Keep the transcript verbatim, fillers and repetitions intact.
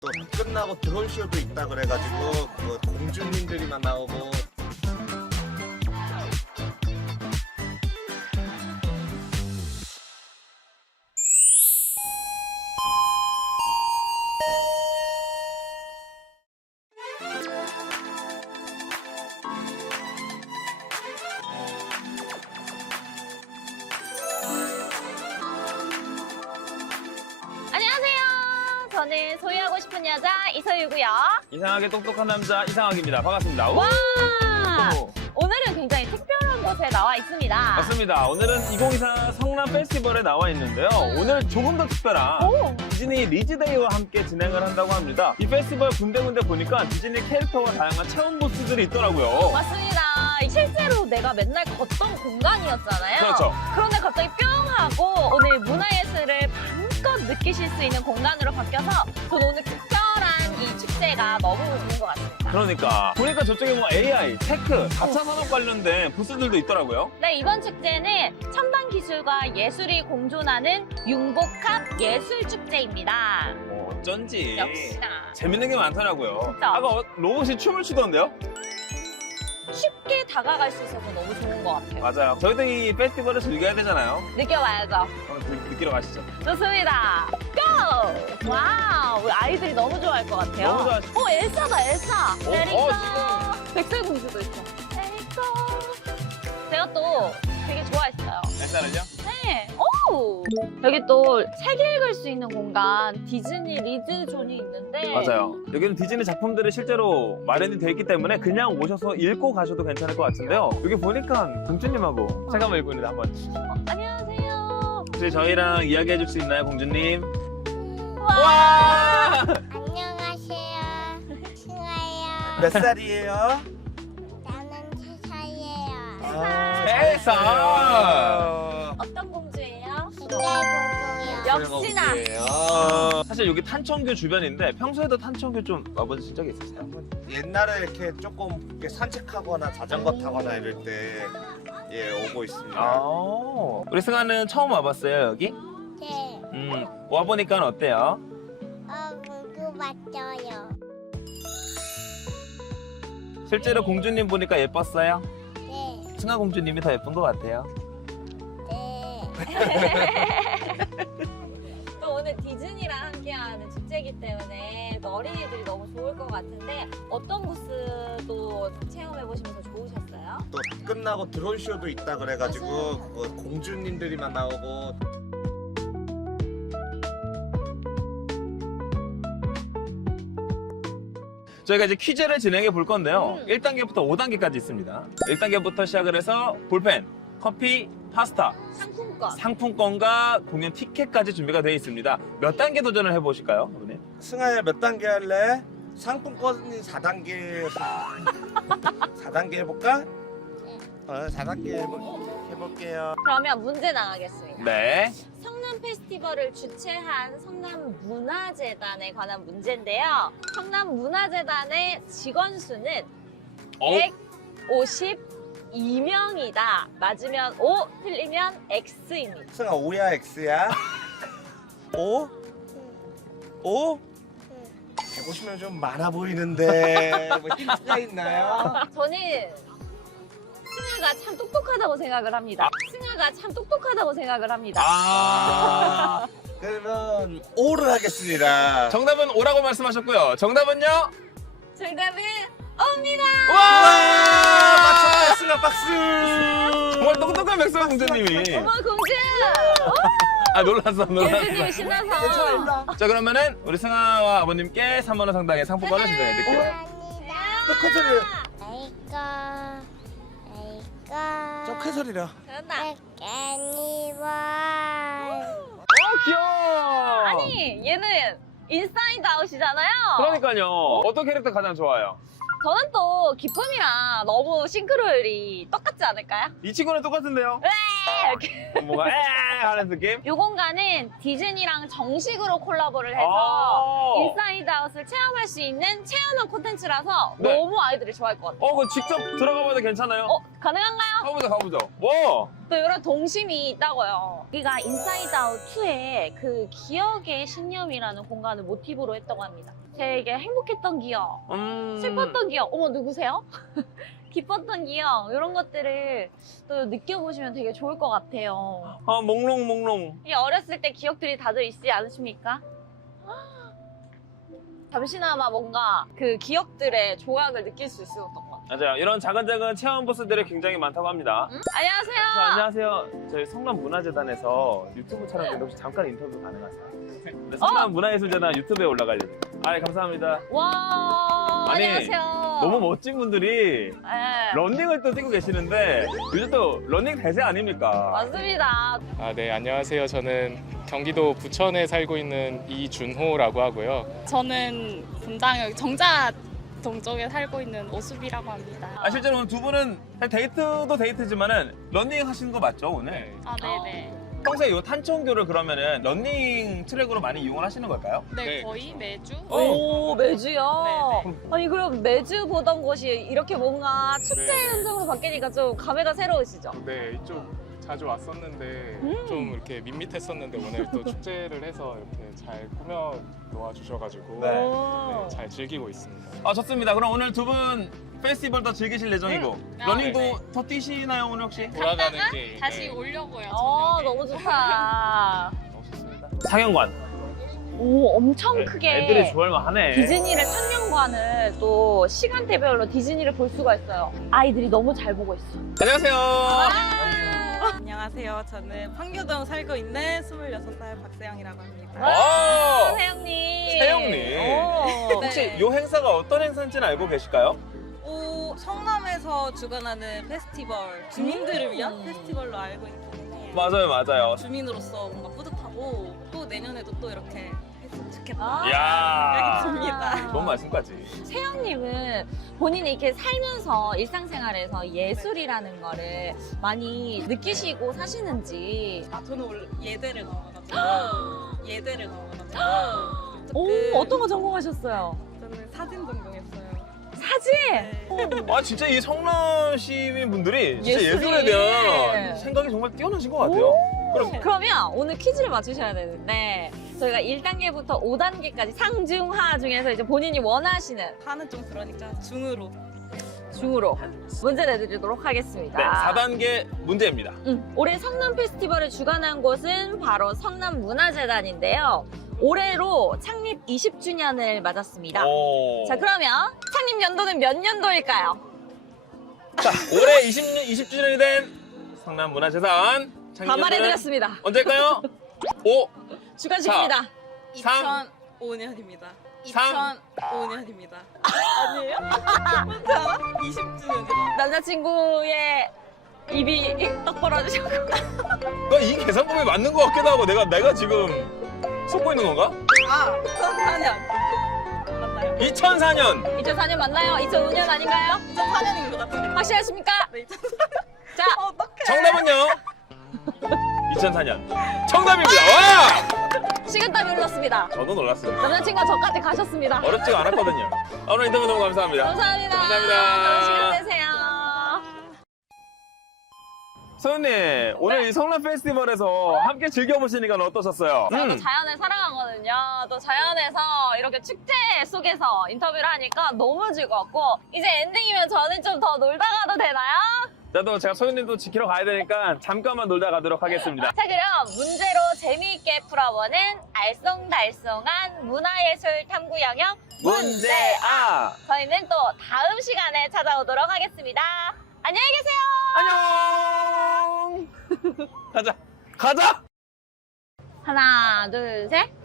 또 끝나고 드론 쇼도 있다 그래가지고 뭐 공주님들이만 나오고. 저는 소유하고 싶은 여자 이소유고요. 이상하게 똑똑한 남자 이상학입니다. 반갑습니다. 우! 와! 오늘은 굉장히 특별한 곳에 나와 있습니다. 맞습니다. 오늘은 이천이십사 성남 페스티벌에 나와 있는데요. 오늘 조금 더 특별한 오! 디즈니 리즈데이와 함께 진행을 한다고 합니다. 이 페스티벌 군데군데 보니까 디즈니 캐릭터와 다양한 체험 부스들이 있더라고요. 맞습니다. 실제로 내가 맨날 걷던 공간이었잖아요. 그렇죠. 그런데 갑자기 뿅 하고 오늘 문화예술을 마음껏 느끼실 수 있는 공간으로 바뀌어서 저는 오늘 특별한 이 축제가 너무 좋은 것 같습니다. 그러니까 보니까 저쪽에 뭐 에이아이, 테크, 사 차 산업 관련된 부스들도 있더라고요. 네, 이번 축제는 첨단 기술과 예술이 공존하는 융복합 예술축제입니다. 어, 어쩐지 역시나. 재밌는 게 많더라고요. 진짜. 아까 어, 로봇이 춤을 추던데요? 쉽게 다가갈 수 있어서 너무 좋은 것 같아요. 맞아요. 저희도 이 페스티벌을 즐겨야 되잖아요. 느껴봐야죠. 한번 느- 느끼러 가시죠. 좋습니다. 고! 와우, 우리 아이들이 너무 좋아할 것 같아요. 너무 좋아하시- 어, 엘사다, 엘사. 어, 레리고. 어, 백설공주도 있어. 레리고. 제가 또 되게 좋아했어요. 괜찮으죠? 네. 오! 여기 또 책 읽을 수 있는 공간, 디즈니 리드존이 있는데. 맞아요. 여기는 디즈니 작품들이 실제로 마련이 되어 있기 때문에 그냥 오셔서 읽고 가셔도 괜찮을 것 같은데요. 여기 보니까 공주님하고 책 한번 읽고 있는데 한번 어, 안녕하세요. 혹시 저희랑 이야기해 줄 수 있나요, 공주님? 와! 와! 안녕하세요. 승아예요. 몇 살이에요? 나는 세 살이에요. 아, 세상! 어떤 공주예요? 신예보고요. 역시나. 공주예요. 사실 여기 탄천교 주변인데 평소에도 탄천교 좀 와보신 적이 있으세요? 옛날에 이렇게 조금 이렇게 산책하거나 자전거 타거나 이럴 때 예, 오고 있습니다. 아, 우리 승아는 처음 와봤어요, 여기? 네. 음, 와보니까 어때요? 어, 공주 맞어요. 실제로 공주님 보니까 예뻤어요? 네. 승아 공주님이 더 예쁜 것 같아요. 네. 또 오늘 디즈니랑 함께하는 축제이기 때문에 또 어린이들이 너무 좋을 것 같은데 어떤 부스도 체험해보시면서 좋으셨어요? 또 끝나고 드론 쇼도 있다 그래가지고 뭐 공주님들이만 나오고. 저희가 이제 퀴즈를 진행해 볼 건데요. 음. 일 단계부터 오 단계까지 있습니다. 일 단계부터 시작을 해서 볼펜, 커피, 파스타, 상품권. 상품권과 공연 티켓까지 준비가 되어 있습니다. 몇 단계 도전을 해보실까요, 어머님? 승아야 몇 단계 할래? 상품권이 사 단계. 사 단계 해볼까? 어, 사 단계 해볼, 해볼게요. 그러면 문제 나가겠습니다. 네. 성남 페스티벌을 주최한 성남문화재단에 관한 문제인데요. 성남문화재단의 직원 수는 어? 백오십이 명이다. 맞으면 O, 틀리면 X입니다. 승아 오야 X야? 오? 오? 백오십 명 좀 많아 보이는데 뭐 힌트가 있나요? 저는 승아가 참 똑똑하다고 생각을 합니다. 승아가 참 똑똑하다고 생각을 합니다. 아. 그러면 오를 하겠습니다. 정답은 오라고 말씀하셨고요. 정답은요? 정답은 O입니다. 와! 맞췄다 승아 박수! 정말 똑똑한 백설 공주님이. 어머 공주! 아, 놀랐어, 놀랐어. 공주님이 신나서. 괜찮아 일로 자, 그러면은 우리 승아와 아버님께 삼만 원 상당의 상품권을 진정해 드릴게요. 감사합니다. 큰 소리를 아이고. 아이고. 좀큰 소리로. 잘한다. 애니멀. 어, 귀여워. 아니 얘는 인사이드 아웃이잖아요. 그러니까요. 어떤 캐릭터 가장 좋아요? 저는 또 기쁨이랑 너무 싱크로율이 똑같지 않을까요? 이 친구는 똑같은데요? 이렇게. 뭔가 에 하는 느낌? 요 공간은 디즈니랑 정식으로 콜라보를 해서 아. 인사이드 아웃을 체험할 수 있는 체험형 콘텐츠라서 네. 너무 아이들이 좋아할 것 같아요. 어, 그 직접 들어가 봐도 괜찮아요? 어, 가능한가요? 가보자, 가보자. 뭐? 또 이런 동심이 있다고요. 여기가 인사이드 아웃 투의 그 기억의 신념이라는 공간을 모티브로 했다고 합니다. 제게 행복했던 기억, 음... 슬펐던 기억, 어머 누구세요? 기뻤던 기억 이런 것들을 또 느껴보시면 되게 좋을 것 같아요. 아, 몽롱몽롱. 이 어렸을 때 기억들이 다들 있지 않으십니까? 잠시나마 뭔가 그 기억들의 조각을 느낄 수 있었던 것 같아요. 맞아요. 이런 작은 작은 체험 부스들이 굉장히 많다고 합니다. 응? 안녕하세요. 저, 안녕하세요. 저희 성남문화재단에서 유튜브 촬영 중인데 혹시 잠깐 인터뷰 가능하세요? 네, 성남문화예술재단 유튜브에 올라갈 예정입니다. 아, 네, 감사합니다. 와, 아니, 안녕하세요. 너무 멋진 분들이 네, 러닝을 또 뛰고 계시는데 요즘 또 러닝 대세 아닙니까? 맞습니다. 아, 네, 안녕하세요. 저는 경기도 부천에 살고 있는 이준호라고 하고요. 저는 분당 정자 동쪽에 살고 있는 오수비라고 합니다. 아, 실제로 오늘 두 분은 사실 데이트도 데이트지만은 러닝 하시는 거 맞죠, 오늘? 네. 아, 네네. 평소에 이 탄천교를 그러면은 러닝 트랙으로 많이 이용을 하시는 걸까요? 네, 네. 거의 매주. 오, 매주요? 네네. 아니, 그럼 매주 보던 곳이 이렇게 뭔가 축제 네. 현장으로 바뀌니까 좀 감회가 새로우시죠? 네, 이쪽 자주 왔었는데 음. 좀 이렇게 밋밋했었는데 오늘 또 축제를 해서 이렇게 잘 꾸며 놓아 주셔가지고 네. 오. 네, 잘 즐기고 있습니다. 아, 좋습니다. 그럼 오늘 두 분 페스티벌 더 즐기실 예정이고 아, 러닝도 네네. 더 뛰시나요, 오늘 혹시? 돌아가는 게 다시 네, 오려고요. 어, 저녁에. 너무 좋다. 좋습니다. 상영관. 오, 엄청 크게. 애들이 좋아할만 하네. 디즈니를 상영관을 또 시간대별로 디즈니를 볼 수가 있어요. 아이들이 너무 잘 보고 있어. 안녕하세요. 안녕하세요. 저는 판교동 살고 있는 스물여섯 살 박세영이라고 합니다. 아, 세영님. 세영님. 오. 혹시 네. 이 행사가 어떤 행사인지는 알고 계실까요? 오, 성남에서 주관하는 페스티벌, 주민들을 위한 음. 페스티벌로 알고 있기는 해요. 맞아요, 맞아요. 주민으로서 뭔가 뿌듯하고 또 내년에도 또 이렇게 했으면 좋겠다. 아. 이야. 생각이 듭니다. 좋은 말씀까지. 세영님은 본인이 이렇게 살면서 일상생활에서 예술이라는 거를 많이 느끼시고 사시는지. 아, 저는 원래 예대를 나와가지고 예대를 나와가지고 오, 조금 어떤 거 전공하셨어요? 저는 사진 전공했어요. 사진? 네. 아, 진짜 이 성남 시민 분들이 진짜 예술이. 예술에 대한 생각이 정말 뛰어나신 것 같아요. 그럼 그러면 오늘 퀴즈를 맞추셔야 되는데 저희가 일 단계부터 오 단계까지 상중하 중에서 이제 본인이 원하시는 하는 좀 그러니까 중으로. 중으로 문제 내드리도록 하겠습니다. 네, 사 단계 문제입니다. 음, 올해 성남 페스티벌을 주관한 곳은 바로 성남문화재단인데요. 올해로 창립 이십 주년을 맞았습니다. 오. 자, 그러면 창립 연도는 몇 년도일까요? 자, 올해 이십 년, 이십 주년이 된 성남문화재단 창립 다 연도는 말해드렸습니다. 언제일까요? 오, 주관식입니다. 삼. 이천오 년입니다. 삼. 이천오 년입니다. 아니에요? 혼자 이십 주년이라. 남자친구의 입이 떡 벌어지셨고. 너 이 계산법이 맞는 것 같기도 하고 내가 내가 지금 속고 있는 건가? 아, 이천사 년. 맞나요? 이천사 년. 이천사 년 맞나요? 이천오 년 아닌가요? 이천사 년인 것 같은데. 확실하십니까? 네, 이천사 자, 년. 어떡해. 정답은요? 이천사 년. 정답입니다. 와! 식은땀이 흘렀습니다. 저도 놀랐습니다. 남자친구가 저까지 가셨습니다. 어렵지가 않았거든요. 오늘 인터뷰 너무 감사합니다. 감사합니다. 감사합니다. 좋은 시간 되세요. 소연님, 오늘 이 성남 페스티벌에서 함께 즐겨보시니까 어떠셨어요? 저도 음. 자연을 사랑하거든요. 또 자연에서 이렇게 축제 속에서 인터뷰를 하니까 너무 즐거웠고 이제 엔딩이면 저는 좀 더 놀다 가도 되나요? 나도 제가 소연님도 지키러 가야 되니까 잠깐만 놀다 가도록 하겠습니다. 자, 그럼 문제로 재미있게 풀어보는 알쏭달쏭한 문화예술 탐구 영역 문제 아! 저희는 또 다음 시간에 찾아오도록 하겠습니다. 안녕히 계세요. 안녕! 가자! 가자! 하나, 둘, 셋.